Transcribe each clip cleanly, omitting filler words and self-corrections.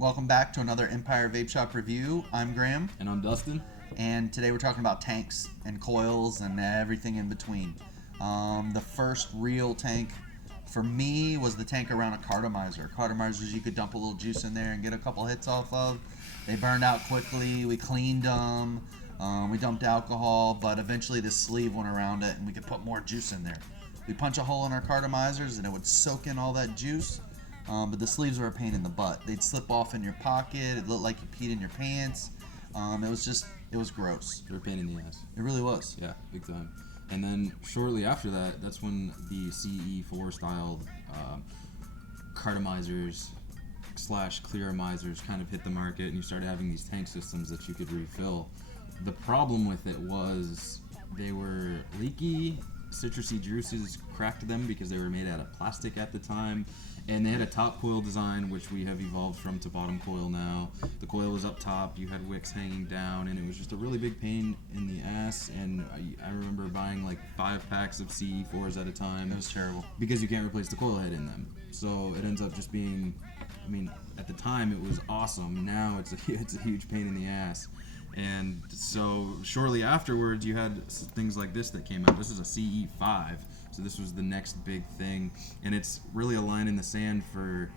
Welcome back to another Empire Vape Shop review. I'm Graham, And I'm Dustin. and today we're talking about tanks and coils and everything in between. The first real tank for me was the tank around a cartomizer. Cartomizers you could dump a little juice in there and get a couple hits off of. They burned out quickly. We cleaned them. We dumped alcohol, but eventually the sleeve went around it and we could put more juice in there. We punch a hole in our cartomizers and it would soak in all that juice. But the sleeves were a pain in the butt. They'd slip off in your pocket. It looked like you peed in your pants. It was gross. They're a pain in the ass. It really was. Yeah, big time. And then shortly after that, that's when the CE4 style cartomizers / clearomizers kind of hit the market, and you started having these tank systems that you could refill. The problem with it was they were leaky. Citrusy juices cracked them because they were made out of plastic at the time, and they had a top coil design, which we have evolved from to bottom coil now. The coil was up top, you had wicks hanging down, and it was just a really big pain in the ass. And I remember buying like 5 packs of CE4s at a time. It was terrible Because you can't replace the coil head in them, so it ends up just being, at the time it was awesome. Now it's a huge pain in the ass. And so shortly afterwards, you had things like this that came out. This is a CE5, so this was the next big thing, and it's really a line in the sand for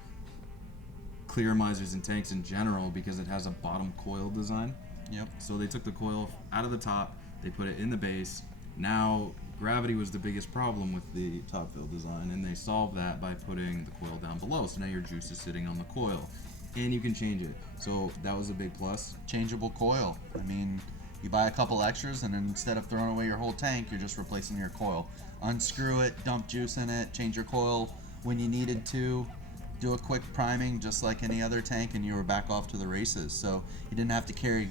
clearomizers and tanks in general because it has a bottom coil design. Yep. So they took the coil out of the top, they put it in the base. Now gravity was the biggest problem with the top fill design, and they solved that by putting the coil down below. So now your juice is sitting on the coil, and you can change it. So that was a big plus. Changeable coil. You buy a couple extras, and instead of throwing away your whole tank, you're just replacing your coil. Unscrew it, dump juice in it, change your coil when you needed to, do a quick priming just like any other tank, and you were back off to the races. So you didn't have to carry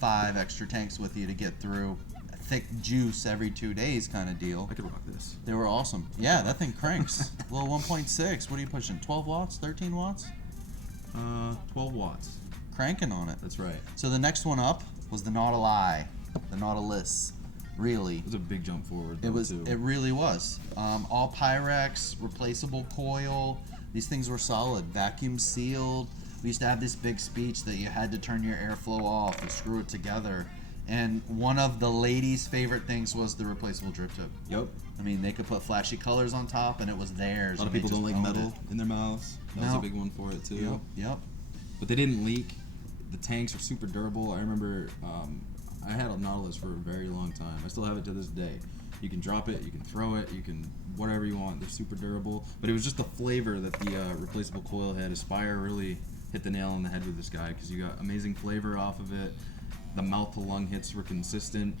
5 extra tanks with you to get through thick juice every 2 days kind of deal. I could rock this. They were awesome. Yeah, that thing cranks. Little 1.6. What are you pushing? 12 watts? 13 watts? 12 watts. Cranking on it. That's right. So the next one up was the Nautilus. Really. It was a big jump forward. It was. Too. It really was. All Pyrex, replaceable coil. These things were solid. Vacuum sealed. We used to have this big speech that you had to turn your airflow off and screw it together. And one of the ladies' favorite things was the replaceable drip tip. Yep. They could put flashy colors on top, and it was theirs. A lot of people don't like metal in their mouths. That was a big one for it too. Yep. But they didn't leak. The tanks are super durable. I remember I had a Nautilus for a very long time. I still have it to this day. You can drop it, you can throw it, you can whatever you want. They're super durable. But it was just the flavor that the replaceable coil had. Aspire really hit the nail on the head with this guy because you got amazing flavor off of it. The mouth to lung hits were consistent.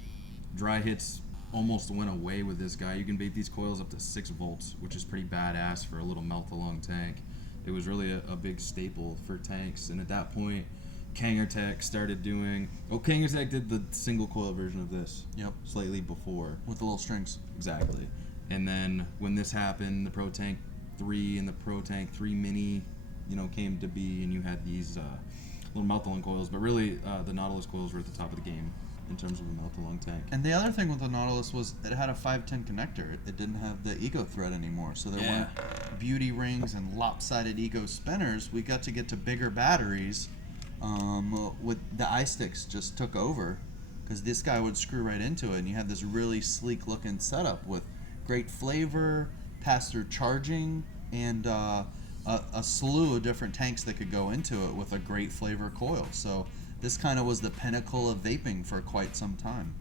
Dry hits almost went away with this guy. You can vape these coils up to 6 volts, which is pretty badass for a little mouth to lung tank. It was really a big staple for tanks. And at that point, Kangertech started doing... Kangertech did the single coil version of this. Yep. Slightly before. With the little strings. Exactly. And then when this happened, the Pro Tank 3 and the Pro Tank 3 Mini, came to be, and you had these little mouth-to-lung coils. But really, the Nautilus coils were at the top of the game in terms of a mouth-to-lung tank. And the other thing with the Nautilus was it had a 510 connector. It didn't have the ego thread anymore. So there weren't beauty rings and lopsided ego spinners. We got to bigger batteries. With the iSticks just took over because this guy would screw right into it, and you had this really sleek looking setup with great flavor, pass-through charging, and a slew of different tanks that could go into it with a great flavor coil. So this kind of was the pinnacle of vaping for quite some time.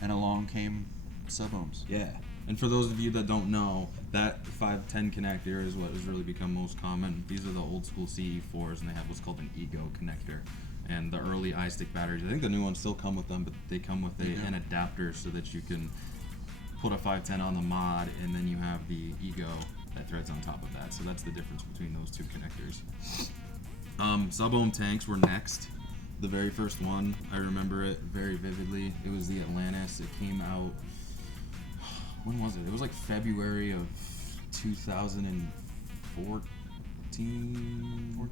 And along came sub-ohms. Yeah. And for those of you that don't know, that 510 connector is what has really become most common. These are the old school CE4s, and they have what's called an ego connector. And the early iStick batteries, I think the new ones still come with them, but they come with an adapter so that you can put a 510 on the mod, and then you have the ego that threads on top of that. So that's the difference between those two connectors. Sub-ohm tanks were next. The very first one, I remember it very vividly. It was the Atlantis. It came out... When was it? It was like February of 2014.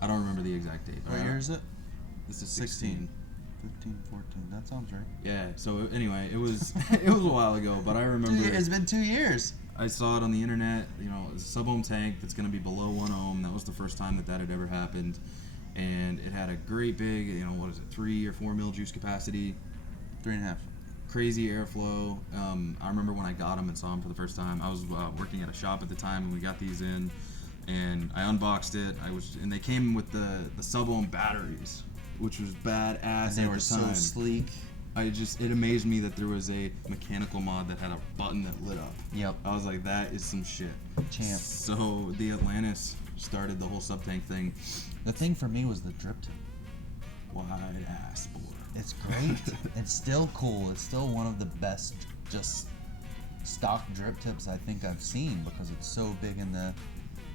I don't remember the exact date. What year is it? This is 16. 15, 14. That sounds right. Yeah. So anyway, it was it was a while ago, but I remember It's been 2 years. I saw it on the internet. It's a sub-ohm tank that's going to be below 1 ohm. That was the first time that had ever happened, and it had a great big, what is it, 3 or 4 mil juice capacity, 3.5. crazy airflow. I remember when I got them and saw them for the first time. I was working at a shop at the time when we got these in, and I unboxed it. And they came with the sub-ohm batteries, which was badass. And they were so sleek. It amazed me that there was a mechanical mod that had a button that lit up. Yep. I was like, that is some shit. Champ. So the Atlantis started the whole sub-tank thing. The thing for me was the drip tip. Wide ass boy. It's great. It's still cool. It's still one of the best just stock drip tips I think I've seen because it's so big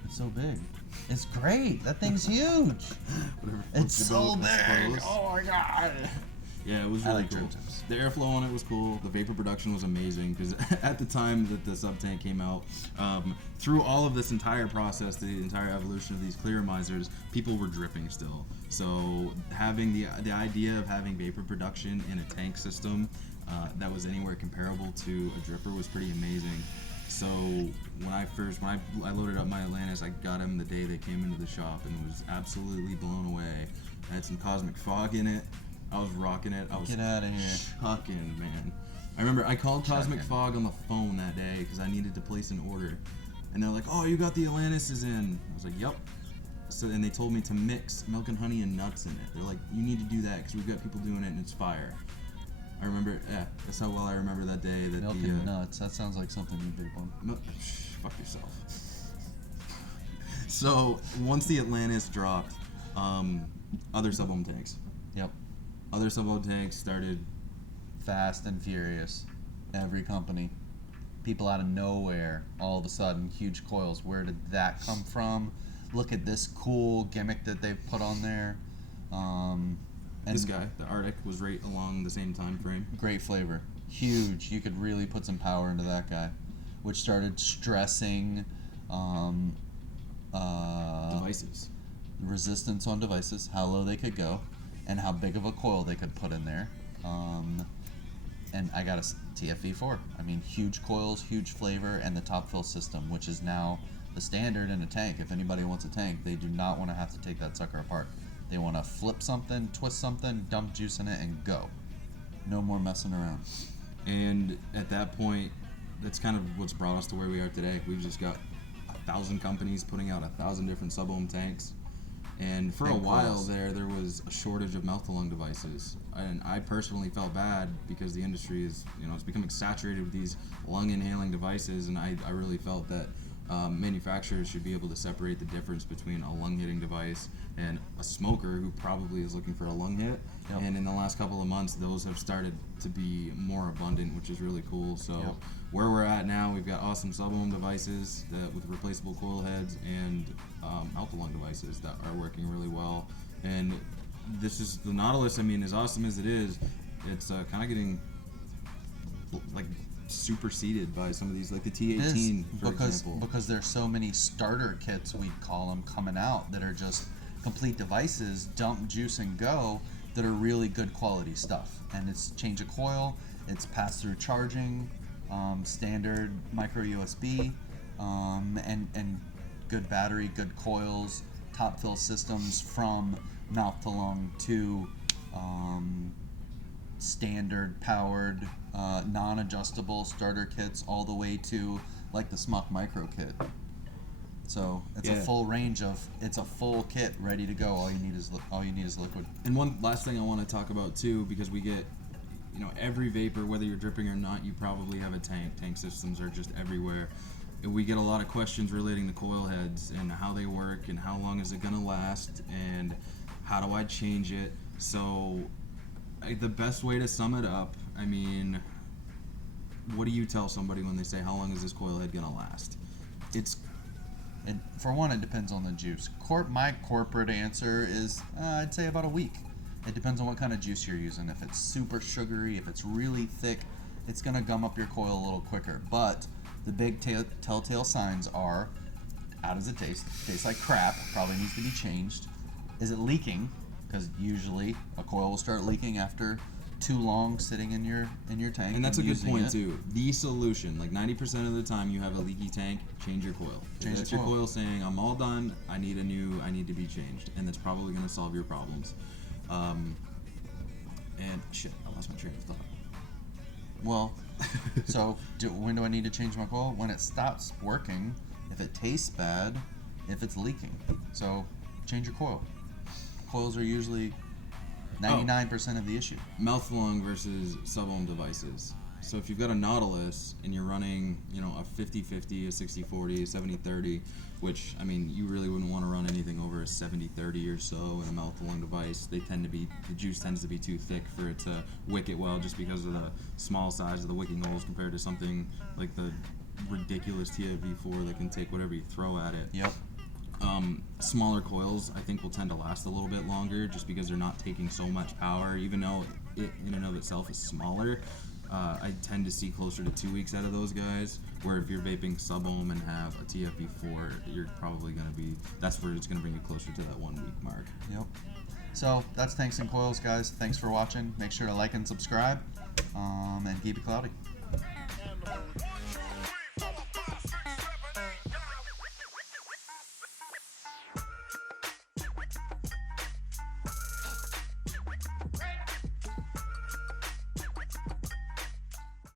it's so big. It's great. That thing's huge. It's so big. Oh my god. Yeah, it was I really like cool. drip tips. The airflow on it was cool. The vapor production was amazing because at the time that the sub tank came out, through all of this entire process, the entire evolution of these clearomizers, people were dripping still. So having the idea of having vapor production in a tank system that was anywhere comparable to a dripper was pretty amazing. So when I loaded up my Atlantis, I got them the day they came into the shop and was absolutely blown away. I had some cosmic fog in it. I was rocking it. I was Get out of here. chucking, man. I remember I called Cosmic Fog on the phone that day because I needed to place an order. And they're like, oh, you got the Atlantis in. I was like, yep. So then they told me to mix milk and honey and nuts in it. They're like, you need to do that because we've got people doing it and it's fire. I remember, that's how well I remember that day. That Milk and nuts. That sounds like something you vape on. Fuck yourself. So once the Atlantis dropped, other sub-ohm tanks. Yep. Other sub-ohm tanks started fast and furious. Every company. People out of nowhere, all of a sudden, huge coils. Where did that come from? Look at this cool gimmick that they've put on there. And this guy, the Arctic, was right along the same time frame. Great flavor. Huge. You could really put some power into that guy. Which started stressing Devices. resistance on devices, how low they could go, and how big of a coil they could put in there. And I got a TFV4. I mean, huge coils, huge flavor, and the top fill system, which is now the standard in a tank. If anybody wants a tank, they do not want to have to take that sucker apart. They want to flip something, twist something, dump juice in it, and go. No more messing around. And at that point, that's kind of what's brought us to where we are today. We've just got 1,000 companies putting out 1,000 different sub-ohm tanks. And for a while there was a shortage of mouth-to-lung devices. And I personally felt bad because the industry is, it's becoming saturated with these lung inhaling devices. And I really felt that manufacturers should be able to separate the difference between a lung hitting device and a smoker who probably is looking for a lung hit. Yep. And in the last couple of months, those have started to be more abundant, which is really cool. So yep. Where we're at now, we've got awesome sub-ohm devices with replaceable coil heads and mouth-to-lung devices that are working really well. And this is the Nautilus. I mean, as awesome as it is, it's kind of getting like superseded by some of these, like the T18 for example. Because there's so many starter kits, we call them, coming out that are just complete devices, dump juice and go, that are really good quality stuff. And it's change a coil, it's pass-through charging, standard micro USB, and good battery, good coils, top fill systems from mouth to lung to standard powered non-adjustable starter kits all the way to like the Smuck Micro kit. So it's a full range of, it's a full kit ready to go. All you need is liquid. And one last thing I want to talk about too, because we get, every vapor, whether you're dripping or not, you probably have a tank. Tank systems are just everywhere. And we get a lot of questions relating to coil heads and how they work and how long is it gonna last and how do I change it. So the best way to sum it up, I mean, what do you tell somebody when they say, how long is this coil head gonna last? For one, it depends on the juice. My corporate answer is, I'd say about a week. It depends on what kind of juice you're using. If it's super sugary, if it's really thick, it's gonna gum up your coil a little quicker. But the big telltale signs are, how does it taste? Tastes like crap, probably needs to be changed. Is it leaking? because usually a coil will start leaking after too long sitting in your tank. And that's a good using point it. too. The solution, like 90% of the time you have a leaky tank, change your coil. Change That's the your coil. coil saying, I'm all done, I need to be changed. And that's probably going to solve your problems. And shit, I lost my train of thought. Well, so when do I need to change my coil? When it stops working, if it tastes bad, if it's leaking. So change your coil. Coils are usually 99% of the issue. Mouth lung versus sub-ohm devices. So if you've got a Nautilus and you're running, a 50-50, a 60-40, a 70-30, which, I mean, you really wouldn't want to run anything over a 70-30 or so in a mouth lung device. The juice tends to be too thick for it to wick it well, just because of the small size of the wicking holes compared to something like the ridiculous TFV4 that can take whatever you throw at it. Yep. Smaller coils, I think, will tend to last a little bit longer, just because they're not taking so much power, even though it in and of itself is smaller. I tend to see closer to 2 weeks out of those guys, where if you're vaping sub-ohm and have a TFP4, you're probably going to be, that's where it's going to bring you closer to that 1 week mark. Yep. So that's Tanks and Coils, guys. Thanks for watching. Make sure to like and subscribe, and keep it cloudy.